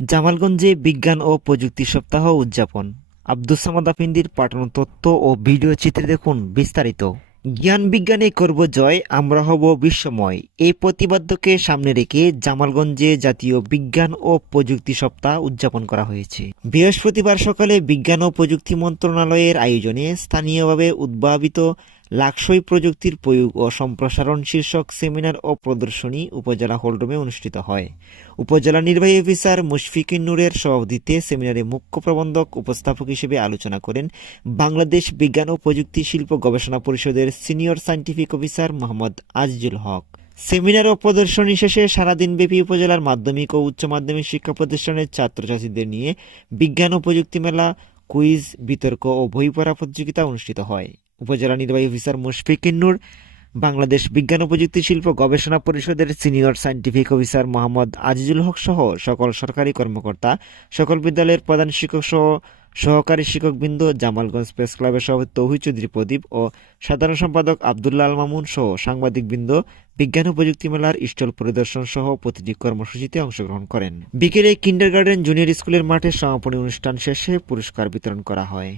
জামালগঞ্জে বিজ্ঞান ও প্রযুক্তি সপ্তাহ উদযাপন। আব্দুস সামাদ আফিন্দির পাঠানো তথ্য ও ভিডিও চিত্রে দেখুন বিস্তারিত। জ্ঞান বিজ্ঞানে করব জয়, আমরা হব বিশ্বময়। এই প্রতিবাদ্যকে সামনে রেখে জামালগঞ্জে জাতীয় বিজ্ঞান ও প্রযুক্তি সপ্তাহ উদযাপন করা হয়েছে। বৃহস্পতিবার সকালে বিজ্ঞান ও প্রযুক্তি মন্ত্রণালয়ের আয়োজনে স্থানীয়ভাবে উদ্ভাবিত লাক্সই প্রযুক্তির প্রয়োগ ও সম্প্রসারণ শীর্ষক সেমিনার ও প্রদর্শনী উপজেলা হলরুমে অনুষ্ঠিত হয়। উপজেলা নির্বাহী অফিসার মুশফিকুন নূরের সভাপতিত্বে সেমিনারে মুখ্য প্রবন্ধক উপস্থাপক হিসেবে আলোচনা করেন বাংলাদেশ বিজ্ঞান ও প্রযুক্তি শিল্প গবেষণা পরিষদের senior scientific officer Mohammad Azizul Haque. Seminar ও প্রদর্শনী শেষে সারাদিনব্যাপী উপজেলার মাধ্যমিক ও উচ্চ মাধ্যমিক শিক্ষা প্রতিষ্ঠানের ছাত্রছাত্রীদের নিয়ে বিজ্ঞান ও প্রযুক্তি মেলা, কুইজ, বিতর্ক ও বই পড়া প্রতিযোগিতা অনুষ্ঠিত হয়। উপজেলা নির্বাহী অফিসার মুশফিকুন বাংলাদেশ বিজ্ঞান ও প্রযুক্তি শিল্প গবেষণা পরিষদের senior scientific officer Mohammad Azizul Haque সহ সকল সরকারি কর্মকর্তা, সকল বিদ্যালয়ের প্রধান শিক্ষক সহ সহকারী শিক্ষকবৃন্দ, জামালগঞ্জ প্রেস ক্লাবের সভাপতি তৌহিদ চৌধুরী প্রদীপ ও সাধারণ সম্পাদক আবদুল্লাহ আল মামুন সহ সাংবাদিকবৃন্দ, বিজ্ঞান ও প্রযুক্তি মেলার স্টল পরিদর্শন সহ প্রতিটি কর্মসূচিতে অংশগ্রহণ করেন। বিকেলে কিন্ডারগার্ডেন জুনিয়র স্কুলের মাঠে সমাপনী অনুষ্ঠান শেষে পুরস্কার বিতরণ করা হয়।